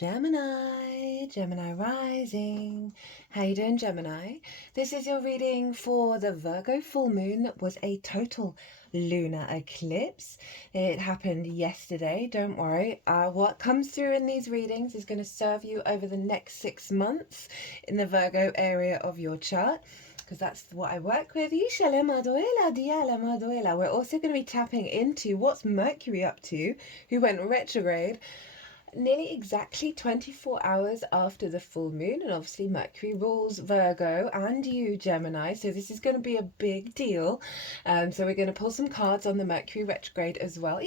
Gemini rising. How you doing, Gemini? This is your reading for the Virgo full moon that was a total lunar eclipse. It happened yesterday, don't worry. What comes through in these readings is going to serve you over the next 6 months in the Virgo area of your chart, because that's what I work with. We're also going to be tapping into what's Mercury up to, who went retrograde nearly exactly 24 hours after the full moon. And obviously Mercury rules Virgo and you, Gemini, so this is going to be a big deal. So we're going to pull some cards on the Mercury retrograde as well.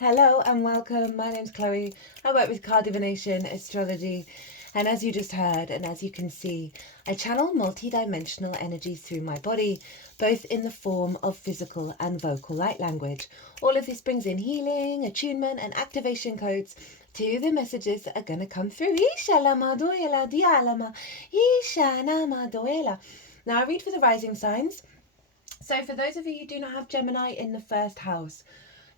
Hello and welcome. My name's Chloe. I work with card divination, astrology, and as you just heard, and as you can see, I channel multi-dimensional energies through my body, both in the form of physical and vocal light language. All of this brings in healing, attunement, and activation codes to the messages that are going to come through. Now, I read for the rising signs. So for those of you who do not have Gemini in the first house,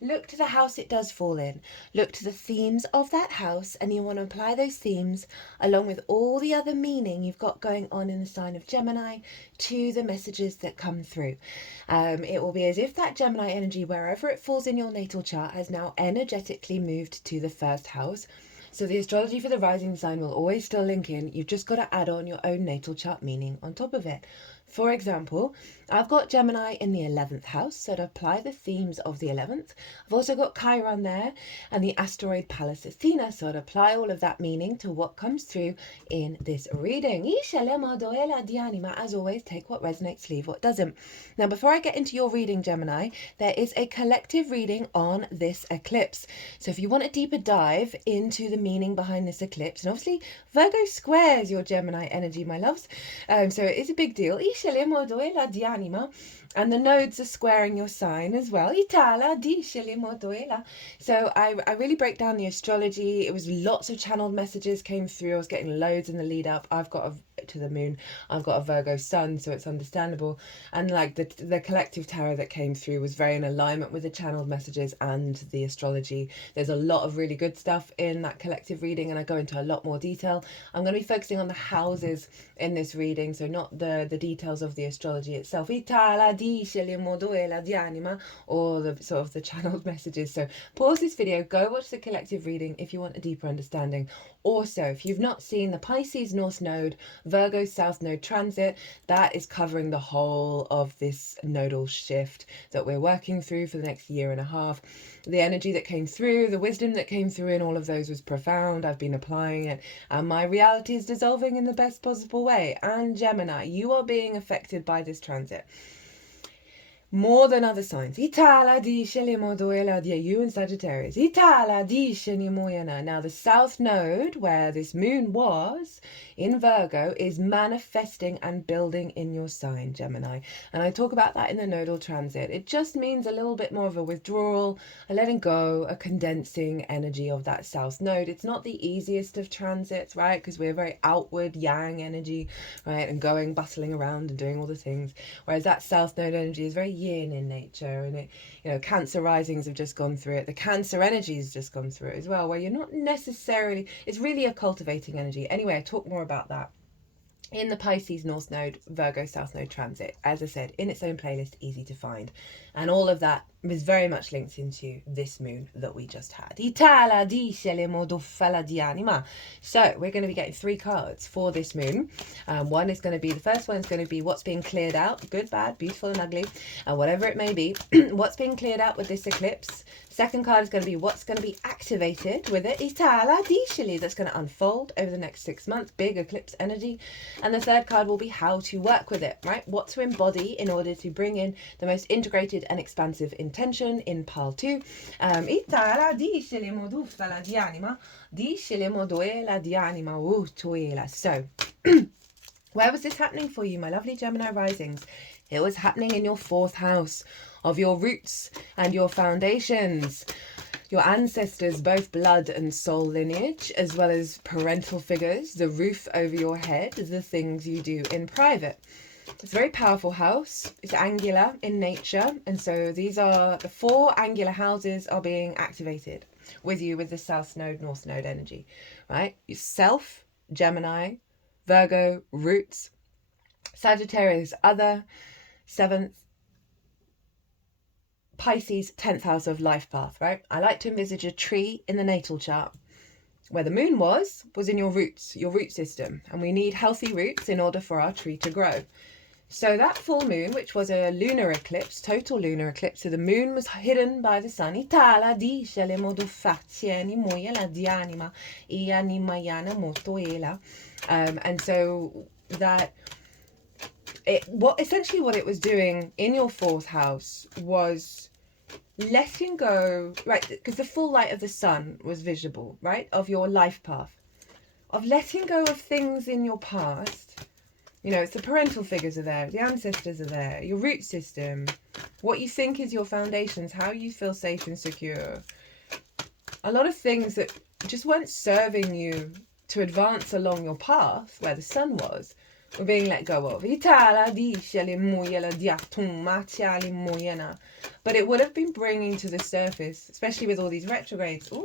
look to the house it does fall in. Look to the themes of that house, and you want to apply those themes along with all the other meaning you've got going on in the sign of Gemini to the messages that come through. It will be as if that Gemini energy, wherever it falls in your natal chart, has now energetically moved to the first house. So the astrology for the rising sign will always still link in. You've just got to add on your own natal chart meaning on top of it. For example, I've got Gemini in the 11th house, so to apply the themes of the 11th. I've also got Chiron there and the asteroid Pallas Athena, so to apply all of that meaning to what comes through in this reading. As always, take what resonates, leave what doesn't. Now, before I get into your reading, Gemini, there is a collective reading on this eclipse. So if you want a deeper dive into the meaning behind this eclipse, and obviously Virgo squares your Gemini energy, my loves, so it is a big deal. And the nodes are squaring your sign as well. So I really break down the astrology. It was lots of channeled messages came through. I was getting loads in the lead up. I've got to the moon. I've got a Virgo sun, so it's understandable. And like the collective tarot that came through was very in alignment with the channeled messages and the astrology. There's a lot of really good stuff in that collective reading, and I go into a lot more detail. I'm going to be focusing on the houses in this reading, so not the details of the astrology itself, or the sort of the channeled messages. So pause this video, go watch the collective reading if you want a deeper understanding. Also, if you've not seen the Pisces North Node, Virgo South Node transit, that is covering the whole of this nodal shift that we're working through for the next year and a half. The energy that came through, the wisdom that came through in all of those was profound. I've been applying it, and my reality is dissolving in the best possible way. And Gemini, you are being affected by this transit more than other signs. You and Sagittarius. Now the South Node, where this moon was in Virgo, is manifesting and building in your sign, Gemini. And I talk about that in the nodal transit. It just means a little bit more of a withdrawal, a letting go, a condensing energy of that South Node. It's not the easiest of transits, right? Because we're very outward yang energy, right? And going, bustling around and doing all the things. Whereas that South Node energy is very yin in nature, and it, Cancer risings have just gone through it. The Cancer energy has just gone through it as well, where you're not necessarily, it's really a cultivating energy. Anyway, I talk more about that in the Pisces North Node, Virgo South Node transit, as I said, in its own playlist, easy to find. And all of that is very much linked into this moon that we just had. So we're going to be getting 3 cards for this moon. One is going to be, the first one is going to be what's being cleared out, good, bad, beautiful and ugly, whatever it may be, what's being cleared out with this eclipse. Second card is going to be what's going to be activated with it. That's going to unfold over the next 6 months, big eclipse energy. And the third card will be how to work with it, right? What to embody in order to bring in the most integrated and expansive intention in pile 2. So, where was this happening for you, my lovely Gemini risings? It was happening in your 4th house of your roots and your foundations. Your ancestors, both blood and soul lineage, as well as parental figures, the roof over your head, the things you do in private. It's a very powerful house. It's angular in nature, and so these are the 4 angular houses are being activated. with you with the South Node, North Node energy, right? Yourself, Gemini, Virgo, roots, Sagittarius, other, 7th, Pisces, 10th house of life path, right? I like to envisage a tree in the natal chart. Where the moon was in your roots, your root system. And we need healthy roots in order for our tree to grow. So that full moon, which was a lunar eclipse, total lunar eclipse, so the moon was hidden by the sun. And so that what it was doing in your 4th house was letting go, right, because the full light of the sun was visible, right, of your life path, of letting go of things in your past. You know, it's the parental figures are there, the ancestors are there, your root system, what you think is your foundations, how you feel safe and secure. A lot of things that just weren't serving you to advance along your path where the sun was, were being let go of. But it would have been bringing to the surface, especially with all these retrogrades. They're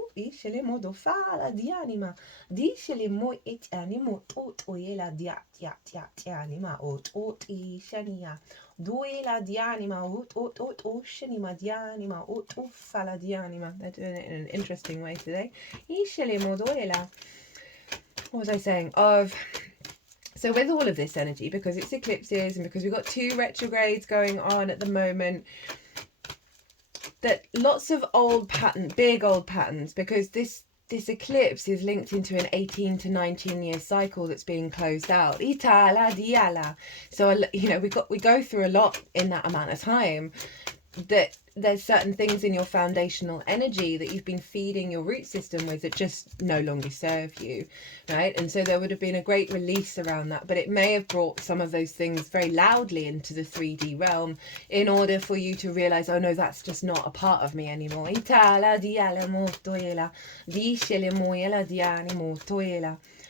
doing it in an interesting way today. What was I saying? So with all of this energy, because it's eclipses and because we've got 2 retrogrades going on at the moment, that lots of old big old patterns, because this eclipse is linked into an 18 to 19 year cycle that's being closed out. So, you know, we go through a lot in that amount of time, that there's certain things in your foundational energy that you've been feeding your root system with that just no longer serve you, right? And so there would have been a great release around that, but it may have brought some of those things very loudly into the 3D realm in order for you to realize, oh no, that's just not a part of me anymore.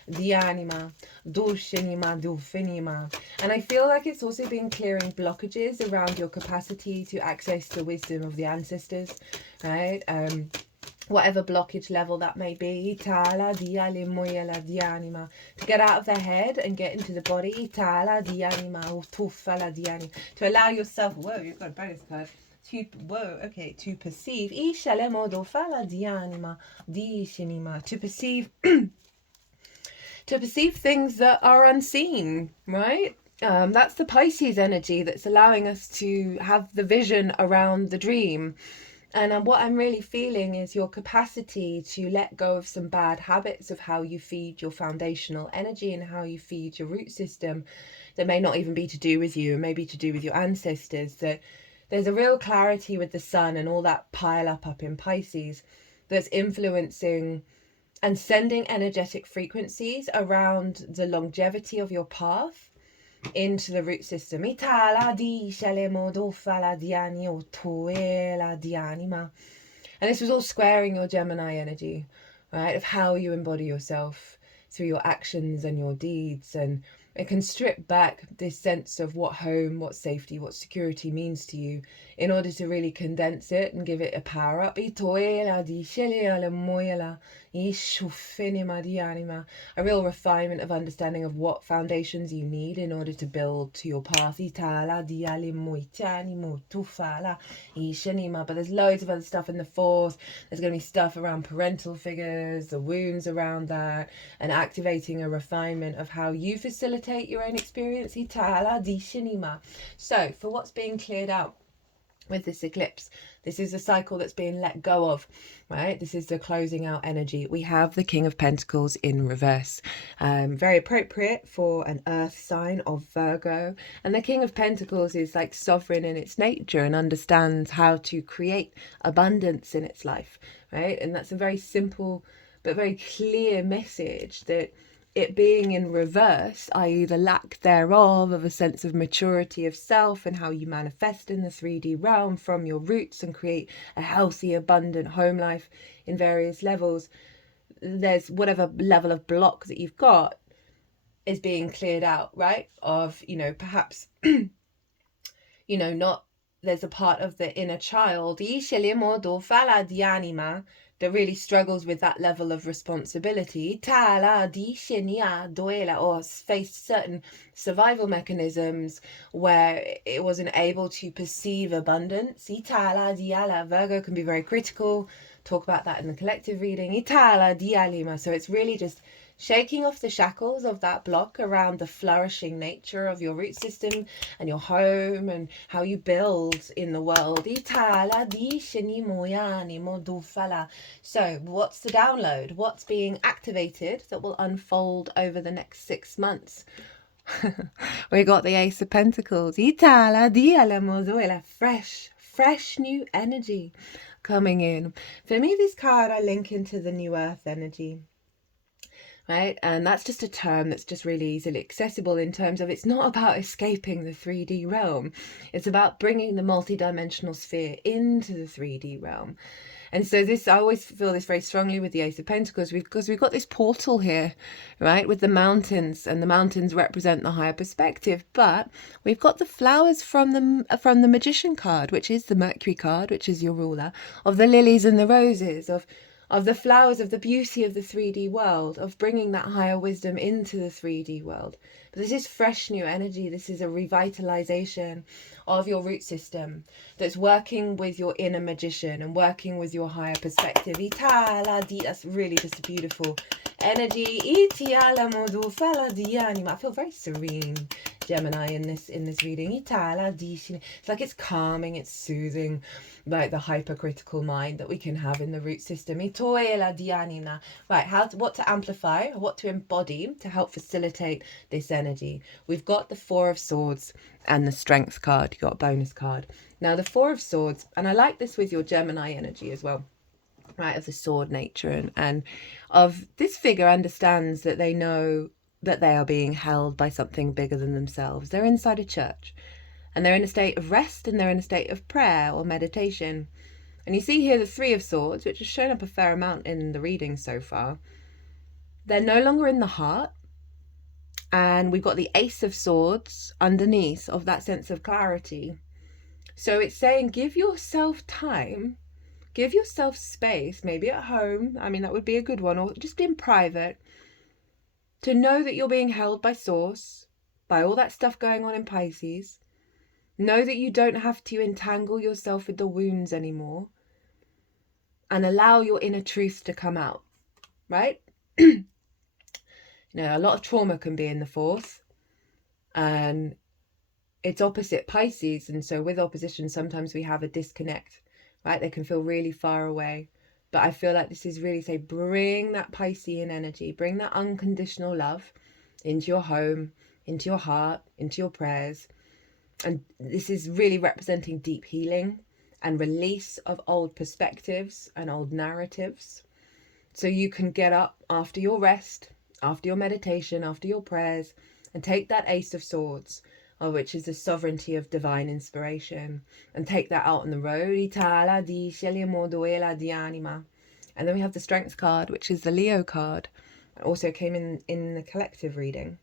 Dianima, dulcinima. And I feel like it's also been clearing blockages around your capacity to access the wisdom of the ancestors, right? Whatever blockage level that may be, to get out of the head and get into the body, to allow yourself, whoa, you've got a bonus card, to perceive, to perceive things that are unseen, right? That's the Pisces energy that's allowing us to have the vision around the dream. And what I'm really feeling is your capacity to let go of some bad habits of how you feed your foundational energy and how you feed your root system that may not even be to do with you and maybe to do with your ancestors. That there's a real clarity with the sun and all that pile up in Pisces that's influencing and sending energetic frequencies around the longevity of your path into the root system. And this was all squaring your Gemini energy, right? Of how you embody yourself through your actions and your deeds. And it can strip back this sense of what home, what safety, what security means to you in order to really condense it and give it a power up. A real refinement of understanding of what foundations you need in order to build to your path. But there's loads of other stuff in the 4th. There's going to be stuff around parental figures, the wounds around that, and activating a refinement of how you facilitate your own experience. So for what's being cleared out with this eclipse, this is a cycle that's being let go of, right? This is the closing out energy. We have the King of Pentacles in reverse, very appropriate for an earth sign of Virgo. And the King of Pentacles is like sovereign in its nature and understands how to create abundance in its life, right? And that's a very simple but very clear message, that it being in reverse, i.e. the lack thereof of a sense of maturity of self and how you manifest in the 3D realm from your roots and create a healthy, abundant home life in various levels. There's whatever level of block that you've got is being cleared out, right? Of, you know, perhaps, you know, not, there's a part of the inner child that really struggles with that level of responsibility, or faced certain survival mechanisms where it wasn't able to perceive abundance. Virgo can be very critical. Talk about that in the collective reading. So it's really just shaking off the shackles of that block around the flourishing nature of your root system and your home and how you build in the world. So what's the download? What's being activated that will unfold over the next 6 months? We got the Ace of Pentacles. Fresh new energy coming in. For me, this card I link into the new earth energy. Right? And that's just a term that's just really easily accessible in terms of it's not about escaping the 3D realm. It's about bringing the multidimensional sphere into the 3D realm. And so this, I always feel this very strongly with the Ace of Pentacles because we've got this portal here, right, with the mountains, and the mountains represent the higher perspective. But we've got the flowers from the Magician card, which is the Mercury card, which is your ruler, of the lilies and the roses, of the flowers, of the beauty of the 3D world, of bringing that higher wisdom into the 3D world. But this is fresh new energy. This is a revitalization of your root system that's working with your inner magician and working with your higher perspective. That's really just a beautiful energy. I feel very serene, Gemini, in this reading. It's like it's calming, it's soothing, like the hypercritical mind that we can have in the root system. Right, what to amplify, what to embody to help facilitate this energy. We've got the Four of Swords and the Strength card. You got a bonus card. Now the Four of Swords, and I like this with your Gemini energy as well, right, of the sword nature, and of this figure understands that they know that they are being held by something bigger than themselves. They're inside a church and they're in a state of rest and they're in a state of prayer or meditation. And you see here the Three of Swords, which has shown up a fair amount in the reading so far. They're no longer in the heart. And we've got the Ace of Swords underneath of that sense of clarity. So it's saying give yourself time, give yourself space, maybe at home. I mean, that would be a good one, or just in private, to know that you're being held by Source, by all that stuff going on in Pisces. Know that you don't have to entangle yourself with the wounds anymore, and allow your inner truth to come out, right? You know, a lot of trauma can be in the fourth, and it's opposite Pisces, and so with opposition sometimes we have a disconnect, right? They can feel really far away. But I feel like this is really say, bring that Piscean energy, bring that unconditional love into your home, into your heart, into your prayers. And this is really representing deep healing and release of old perspectives and old narratives. So you can get up after your rest, after your meditation, after your prayers, and take that Ace of Swords, which is the sovereignty of divine inspiration, and take that out on the road. And then we have the Strength card, which is the Leo card. It also came in the collective reading.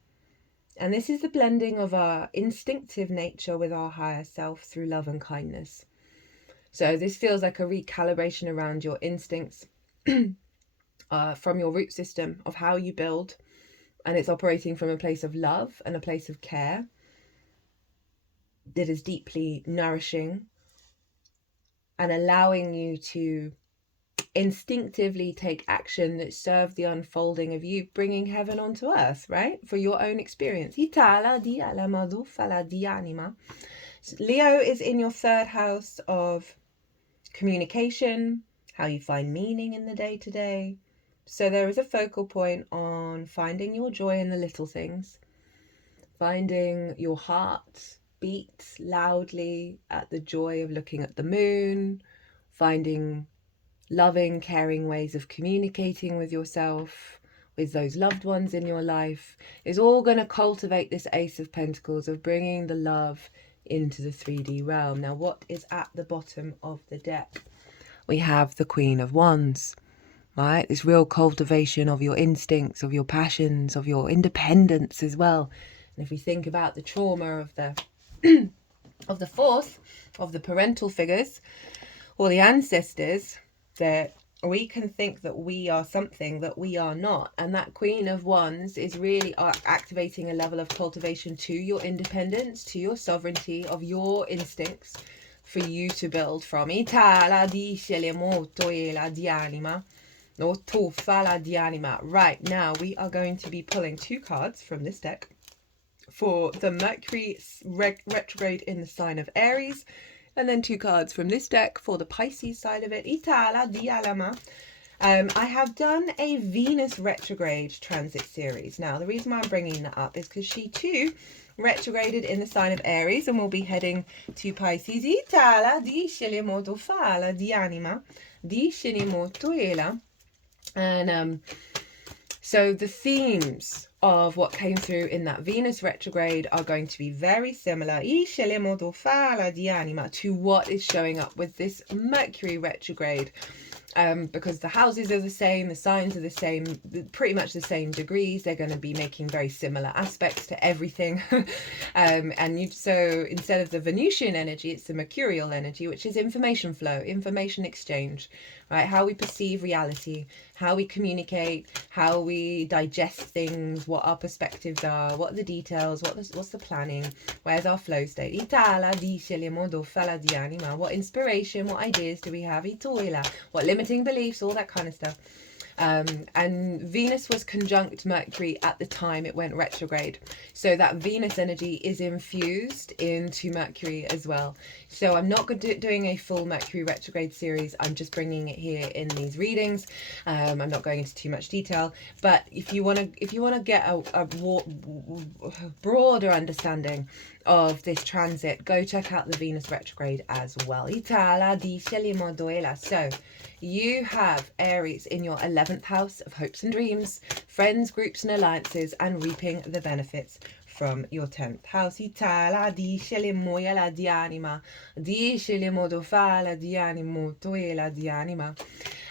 And this is the blending of our instinctive nature with our higher self through love and kindness. So this feels like a recalibration around your instincts from your root system of how you build. And it's operating from a place of love and a place of care that is deeply nourishing and allowing you to instinctively take action that serve the unfolding of you bringing heaven onto earth, right? For your own experience. Leo is in your third house of communication, how you find meaning in the day-to-day. So there is a focal point on finding your joy in the little things, finding your heart beat loudly at the joy of looking at the moon, finding loving, caring ways of communicating with yourself, with those loved ones in your life, is all going to cultivate this Ace of Pentacles of bringing the love into the 3D realm. Now, what is at the bottom of the deck? We have the Queen of Wands, right? This real cultivation of your instincts, of your passions, of your independence as well. And if we think about the trauma of the fourth, of the parental figures or the ancestors, that we can think that we are something that we are not. And that Queen of Wands is really activating a level of cultivation to your independence, to your sovereignty, of your instincts for you to build from. Itala dice le moto e la di anima. No tu fa la di anima. Right, now we are going to be pulling 2 cards from this deck for the Mercury retrograde in the sign of Aries, and then 2 cards from this deck for the Pisces side of it. Itala di alama. I have done a Venus retrograde transit series. Now, the reason why I'm bringing that up is because she too retrograded in the sign of Aries and will be heading to Pisces. Itala dice le modo fala di anima, dice le moto ela. And so the themes of what came through in that Venus retrograde are going to be very similar to what is showing up with this Mercury retrograde. Because the houses are the same, the signs are the same, pretty much the same degrees. They're going to be making very similar aspects to everything. So instead of the Venusian energy, it's the Mercurial energy, which is information flow, information exchange, right? How we perceive reality, how we communicate, how we digest things, what our perspectives are, what are the details, what's the planning, where's our flow state. What inspiration, what ideas do we have? What limiting beliefs, all that kind of stuff. And Venus was conjunct Mercury at the time it went retrograde. So that Venus energy is infused into Mercury as well. So I'm not doing a full Mercury retrograde series. I'm just bringing it here in these readings. I'm not going into too much detail. But if you want to get a broader understanding of this transit, go check out the Venus retrograde as well. So you have Aries in your 11th house of hopes and dreams, friends, groups and alliances, and reaping the benefits from your 10th house.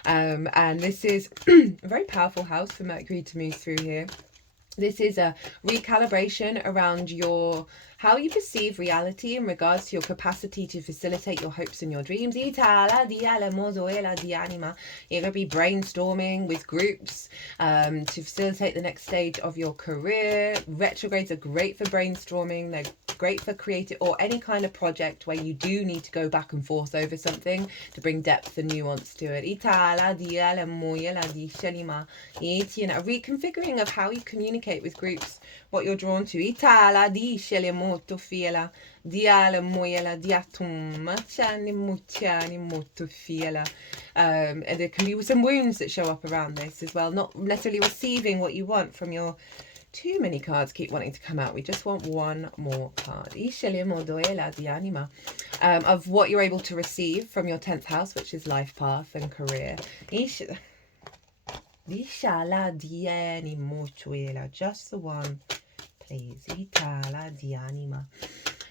And this is a very powerful house for Mercury to move through here. This is a recalibration around how you perceive reality in regards to your capacity to facilitate your hopes and your dreams. You're going to be brainstorming with groups to facilitate the next stage of your career. Retrogrades are great for brainstorming. They're great for creative or any kind of project where you do need to go back and forth over something to bring depth and nuance to it. A reconfiguring of how you communicate with groups, what you're drawn to. And there can be some wounds that show up around this as well, not necessarily receiving what you want from your... Too many cards keep wanting to come out. We just want one more card. Of what you're able to receive from your 10th house, which is life path and career. Just the one, please.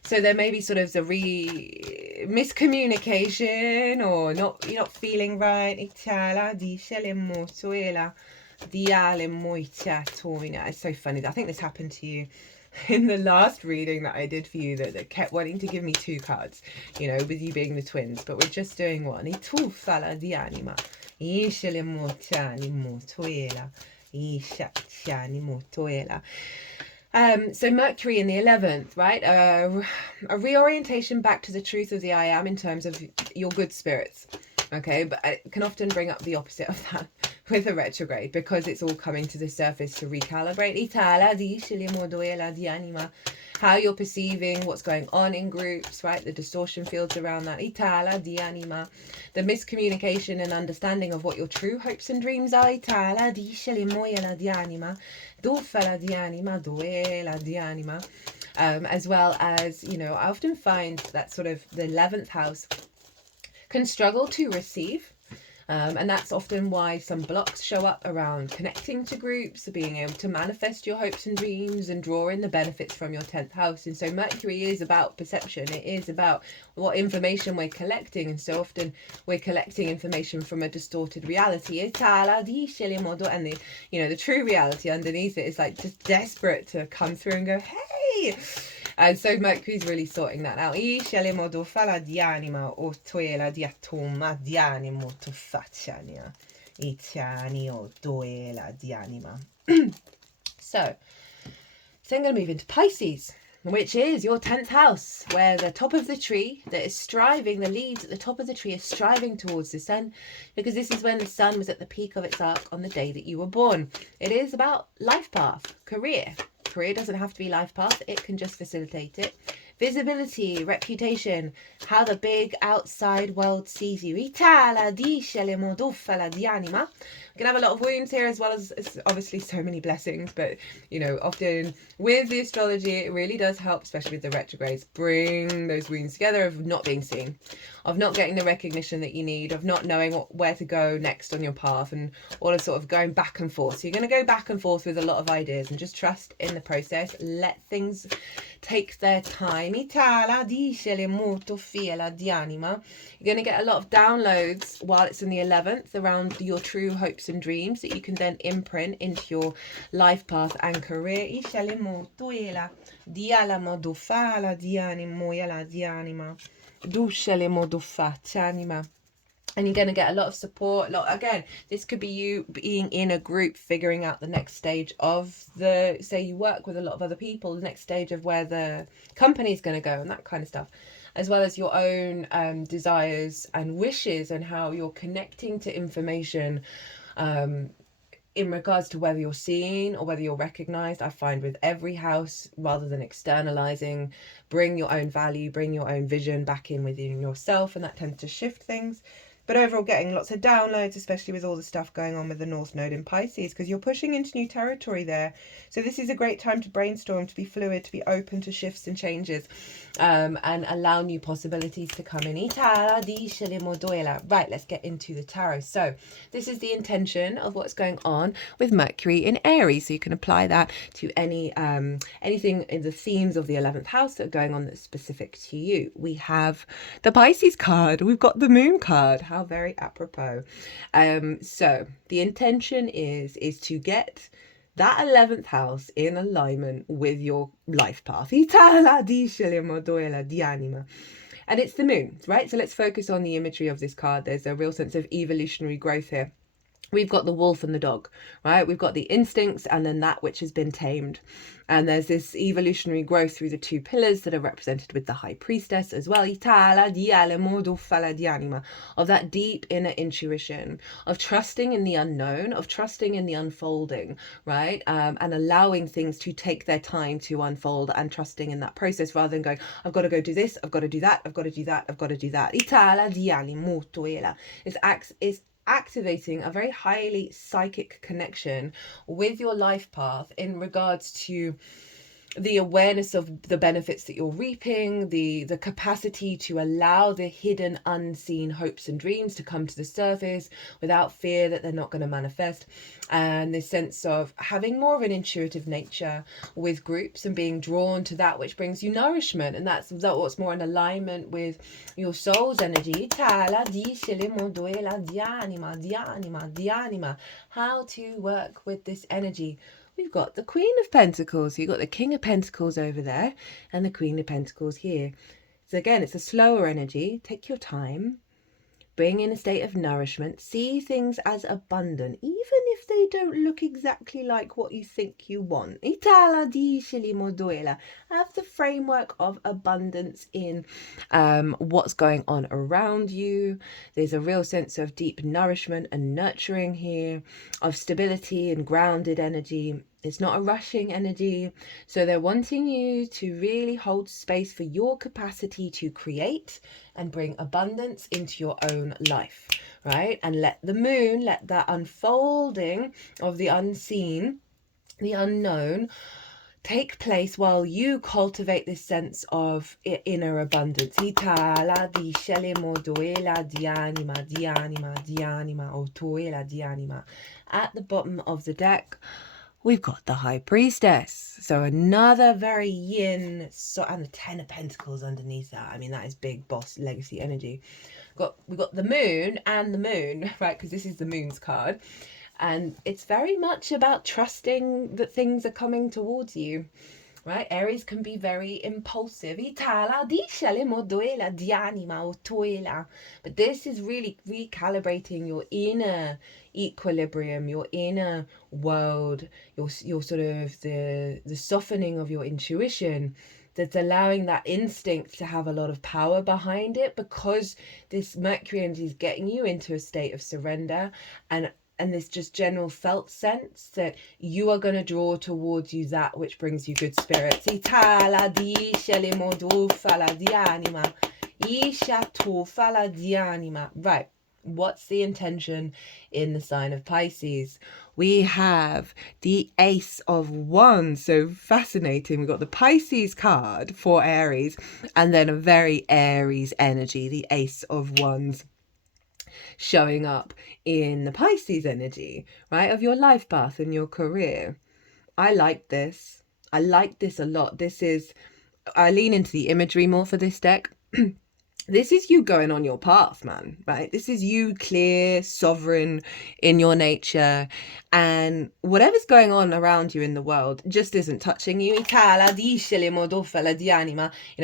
So there may be sort of the miscommunication, or you're not feeling right. It's so funny. I think this happened to you in the last reading that I did for you, that kept wanting to give me 2 cards, with you being the twins, but we're just doing one. So Mercury in the 11th, right? A reorientation back to the truth of the I am in terms of your good spirits. Okay, but it can often bring up the opposite of that with a retrograde, because it's all coming to the surface to recalibrate. How you're perceiving what's going on in groups, right? The distortion fields around that. The miscommunication and understanding of what your true hopes and dreams are. As well as, I often find that sort of the 11th house can struggle to receive. And that's often why some blocks show up around connecting to groups, being able to manifest your hopes and dreams and draw in the benefits from your 10th house. And so Mercury is about perception. It is about what information we're collecting. And so often we're collecting information from a distorted reality. And the, the true reality underneath it is like just desperate to come through and go, hey! And so Mercury's really sorting that out. Itani o doela di anima. So I'm going to move into Pisces, which is your 10th house, where the top of the tree that is striving, the leaves at the top of the tree are striving towards the sun, because this is when the sun was at the peak of its arc on the day that you were born. It is about life path, career. Career doesn't have to be life path, it can just facilitate it. Visibility, reputation, how the big outside world sees you. Itala dice le moduffa la di anima. We can have a lot of wounds here, as well as obviously so many blessings, but you know, often with the astrology it really does help, especially with the retrogrades, bring those wounds together of not being seen, of not getting the recognition that you need, of not knowing where to go next on your path, and all of sort of going back and forth. So you're going to go back and forth with a lot of ideas, and just trust in the process, let things take their time. Itala dice le moduffa la di anima. You're going to get a lot of downloads while it's in the 11th around your true hopes and dreams that you can then imprint into your life path and career. And you're going to get a lot of support. Again, this could be you being in a group, figuring out the next stage of the, say you work with a lot of other people, the next stage of where the company's going to go and that kind of stuff, as well as your own desires and wishes, and how you're connecting to information in regards to whether you're seen or whether you're recognized. I find with every house, rather than externalizing, bring your own value, bring your own vision back in within yourself, and that tends to shift things. But overall, getting lots of downloads, especially with all the stuff going on with the North Node in Pisces, because you're pushing into new territory there. So this is a great time to brainstorm, to be fluid, to be open to shifts and changes, and allow new possibilities to come in. Right, let's get into the tarot. So this is the intention of what's going on with Mercury in Aries. So you can apply that to anything in the themes of the 11th house that are going on that's specific to you. We have the Pisces card. We've got the Moon card. How very apropos. So the intention is to get that 11th house in alignment with your life path. And it's the moon, right? So let's focus on the imagery of this card. There's a real sense of evolutionary growth here. We've got the wolf and the dog, right? We've got the instincts and then that which has been tamed. And there's this evolutionary growth through the two pillars that are represented with the high priestess as well. Of that deep inner intuition, of trusting in the unknown, of trusting in the unfolding, right? And allowing things to take their time to unfold, and trusting in that process rather than going, I've got to go do this, I've got to do that, I've got to do that, I've got to do that. It's activating a very highly psychic connection with your life path in regards to the awareness of the benefits that you're reaping, the capacity to allow the hidden, unseen hopes and dreams to come to the surface without fear that they're not going to manifest, and this sense of having more of an intuitive nature with groups and being drawn to that which brings you nourishment, and that's what's more in alignment with your soul's energy. How to work with this energy. We've got the Queen of Pentacles. You've got the King of Pentacles over there and the Queen of Pentacles here. So again, it's a slower energy. Take your time. Bring in a state of nourishment. See things as abundant, even if they don't look exactly like what you think you want. Have the framework of abundance in what's going on around you. There's a real sense of deep nourishment and nurturing here, of stability and grounded energy. It's not a rushing energy. So they're wanting you to really hold space for your capacity to create and bring abundance into your own life, right? And let the moon, let that unfolding of the unseen, the unknown, take place while you cultivate this sense of inner abundance. At the bottom of the deck, we've got the High Priestess. So another very yin, and the Ten of Pentacles underneath that. I mean, that is big boss legacy energy. We've got the moon and the moon, right? Because this is the moon's card. And it's very much about trusting that things are coming towards you. right? Aries can be very impulsive. But this is really recalibrating your inner equilibrium, your inner world, your sort of the softening of your intuition, that's allowing that instinct to have a lot of power behind it, because this Mercury energy is getting you into a state of surrender and this just general felt sense that you are going to draw towards you that which brings you good spirits. Right. What's the intention in the sign of Pisces? We have the Ace of Wands. So fascinating. We've got the Pisces card for Aries and then a very Aries energy, the Ace of Wands, showing up in the Pisces energy, right, of your life path and your career. I like this. I like this a lot. I lean into the imagery more for this deck. This is you going on your path, man, right? This is you clear, sovereign in your nature, and whatever's going on around you in the world just isn't touching you. You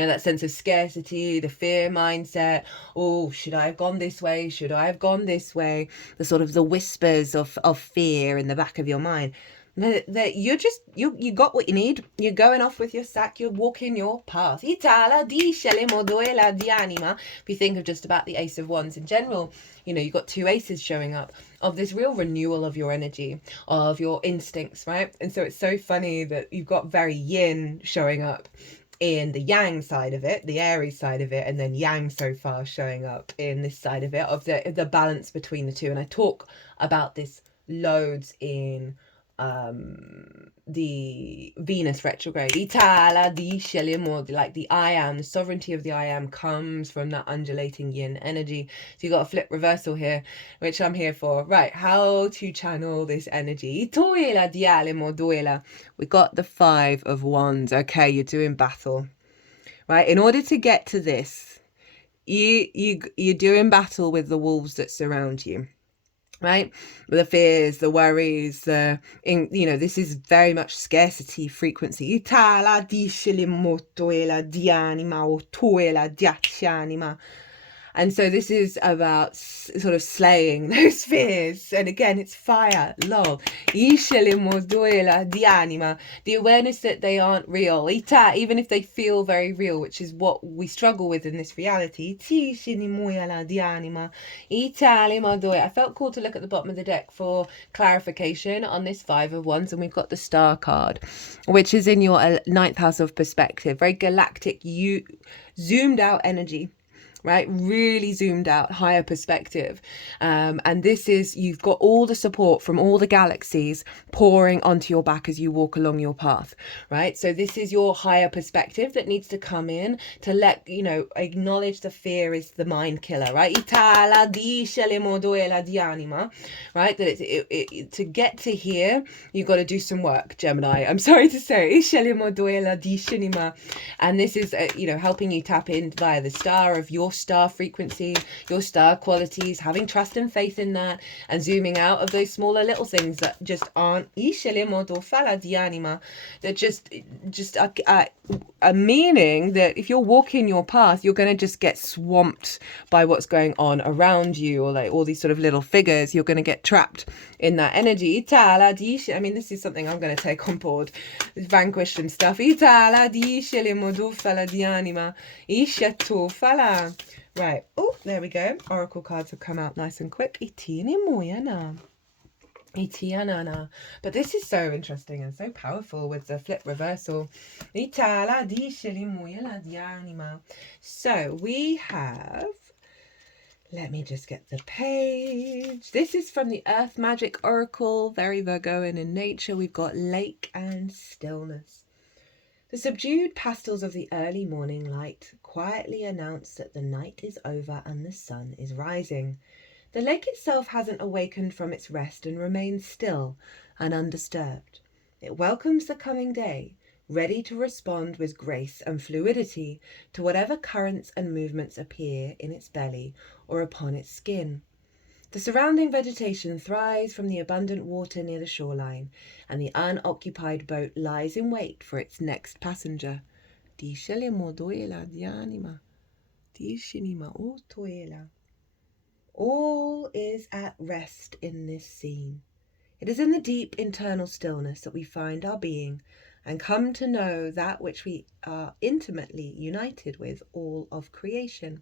know, that sense of scarcity, the fear mindset. Oh, should I have gone this way? Should I have gone this way? The sort of the whispers of fear in the back of your mind. That you got what you need. You're going off with your sack. You're walking your path. If you think of just about the Ace of Wands in general, you know, you've got two aces showing up of this real renewal of your energy, of your instincts, right? And so it's so funny that you've got very yin showing up in the yang side of it, the Aries side of it, and then yang so far showing up in this side of it, of the balance between the two. And I talk about this loads in the Venus retrograde. Like the I am, the sovereignty of the I am comes from that undulating yin energy. So you got a flip reversal here, which I'm here for. Right, how to channel this energy. We got the Five of Wands. Okay, you're doing battle. Right, in order to get to this, you're doing battle with the wolves that surround you. Right, the fears, the worries, this is very much scarcity frequency. And so this is about sort of slaying those fears. And again, it's fire, lol. The awareness that they aren't real, even if they feel very real, which is what we struggle with in this reality. I felt called to look at the bottom of the deck for clarification on this Five of Wands, and we've got the Star card, which is in your ninth house of perspective. Very galactic, zoomed out energy. Right, really zoomed out, higher perspective, and this is, you've got all the support from all the galaxies pouring onto your back as you walk along your path, right? So this is your higher perspective that needs to come in to acknowledge the fear is the mind killer, right? Right, that to get to here, you've got to do some work, Gemini. I'm sorry to say, and this is helping you tap in via the star of your star frequency, your star qualities, having trust and faith in that, and zooming out of those smaller little things that just aren't that just a meaning that if you're walking your path, you're going to just get swamped by what's going on around you, or like all these sort of little figures. You're going to get trapped in that energy. I mean, this is something I'm going to take on board, vanquished and stuff. Right. Oh, there we go. Oracle cards have come out nice and quick. But this is so interesting and so powerful with the flip reversal. So we have, let me just get the page. This is from the Earth Magic Oracle, very Virgoan in nature. We've got lake and stillness. The subdued pastels of the early morning light quietly announce that the night is over and the sun is rising. The lake itself hasn't awakened from its rest and remains still and undisturbed. It welcomes the coming day, ready to respond with grace and fluidity to whatever currents and movements appear in its belly or upon its skin. The surrounding vegetation thrives from the abundant water near the shoreline, and the unoccupied boat lies in wait for its next passenger. All is at rest in this scene. It is in the deep internal stillness that we find our being and come to know that which we are intimately united with, all of creation.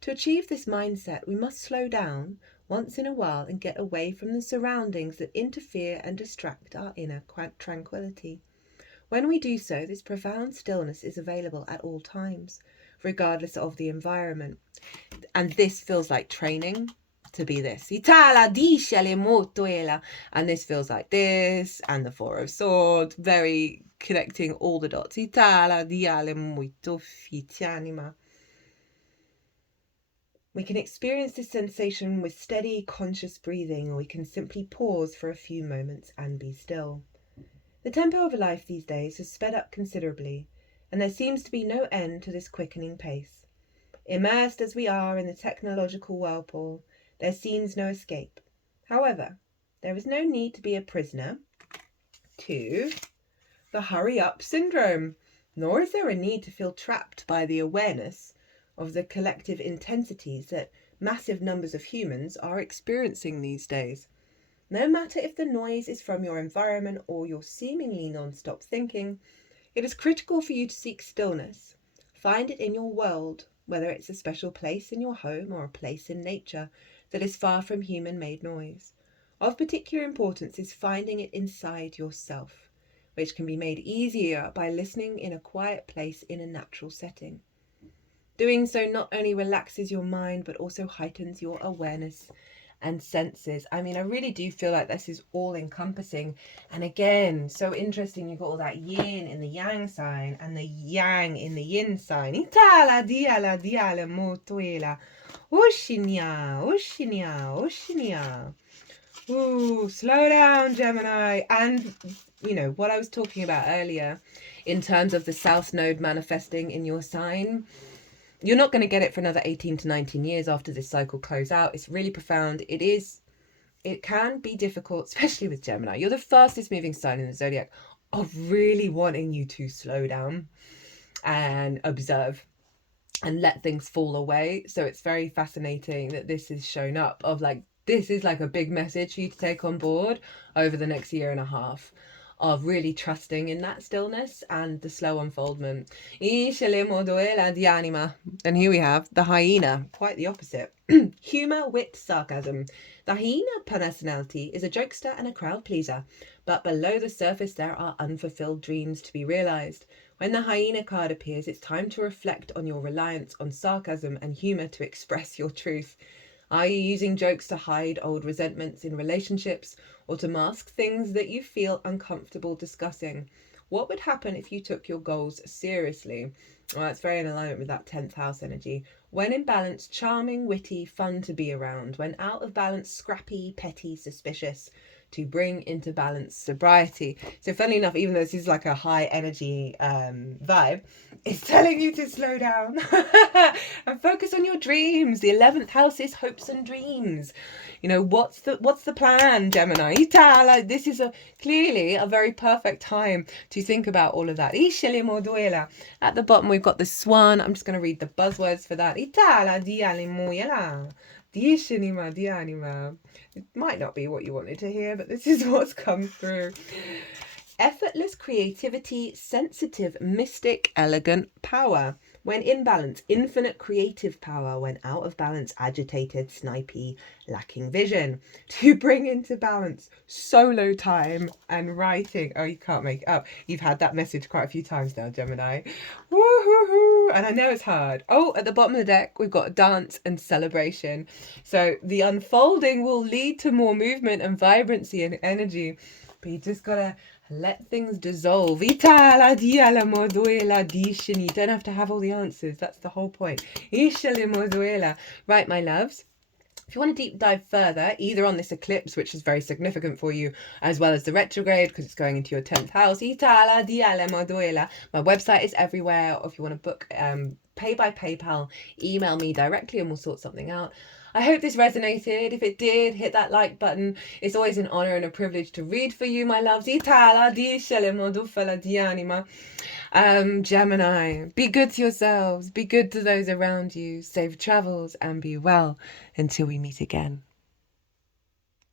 To achieve this mindset, we must slow down once in a while and get away from the surroundings that interfere and distract our inner tranquility. When we do so, this profound stillness is available at all times, regardless of the environment. And this feels like training to be this. And this feels like this, and the Four of Swords, very connecting all the dots. We can experience this sensation with steady, conscious breathing, or we can simply pause for a few moments and be still. The tempo of life these days has sped up considerably, and there seems to be no end to this quickening pace. Immersed as we are in the technological whirlpool, there seems no escape. However, there is no need to be a prisoner to the hurry-up syndrome, nor is there a need to feel trapped by the awareness of the collective intensities that massive numbers of humans are experiencing these days. No matter if the noise is from your environment or your seemingly non-stop thinking, it is critical for you to seek stillness. Find it in your world, whether it's a special place in your home or a place in nature that is far from human-made noise. Of particular importance is finding it inside yourself, which can be made easier by listening in a quiet place in a natural setting. Doing so not only relaxes your mind, but also heightens your awareness and senses. I mean, I really do feel like this is all encompassing. And again, so interesting, you've got all that yin in the yang sign and the yang in the yin sign. Itala diala diala motuela. Ushinya, ushinya, ushinya. Ooh, slow down, Gemini. And, you know, what I was talking about earlier in terms of the South Node manifesting in your sign, you're not going to get it for another 18 to 19 years after this cycle closes out. It's really profound. It can be difficult, especially with Gemini. You're the fastest moving sign in the zodiac, of really wanting you to slow down and observe and let things fall away. So it's very fascinating that this is shown up of like, this is like a big message for you to take on board over the next year and a half, of really trusting in that stillness and the slow unfoldment. And here we have the hyena, quite the opposite. Humour, wit, sarcasm. The hyena personality is a jokester and a crowd pleaser, but below the surface there are unfulfilled dreams to be realised. When the hyena card appears, it's time to reflect on your reliance on sarcasm and humour to express your truth. Are you using jokes to hide old resentments in relationships or to mask things that you feel uncomfortable discussing? What would happen if you took your goals seriously? Well, that's very in alignment with that 10th house energy. When in balance, charming, witty, fun to be around. When out of balance, scrappy, petty, suspicious. To bring into balance, sobriety. So funnily enough, even though this is like a high energy vibe, it's telling you to slow down and focus on your dreams. The 11th house is hopes and dreams. You know, what's the plan, Gemini? Like, this is clearly a very perfect time to think about all of that. At the bottom, we've got the swan. I'm just going to read the buzzwords for that. It might not be what you wanted to hear, but this is what's come through. Effortless creativity, sensitive, mystic, elegant power. When in balance, infinite creative power. When out of balance, agitated, snipey, lacking vision. To bring into balance, solo time and writing. Oh, you can't make it up. You've had that message quite a few times now, Gemini. Woo-hoo-hoo. And I know it's hard. Oh, at the bottom of the deck, we've got dance and celebration. So the unfolding will lead to more movement and vibrancy and energy. But you just gotta let things dissolve. You don't have to have all the answers. That's the whole point. Right, my loves. If you want to deep dive further, either on this eclipse, which is very significant for you, as well as the retrograde, because it's going into your 10th house, my website is everywhere. Or if you want to book, pay by PayPal, email me directly and we'll sort something out. I hope this resonated. If it did, hit that like button. It's always an honour and a privilege to read for you, my loves. Gemini, be good to yourselves, be good to those around you, safe travels, and be well until we meet again.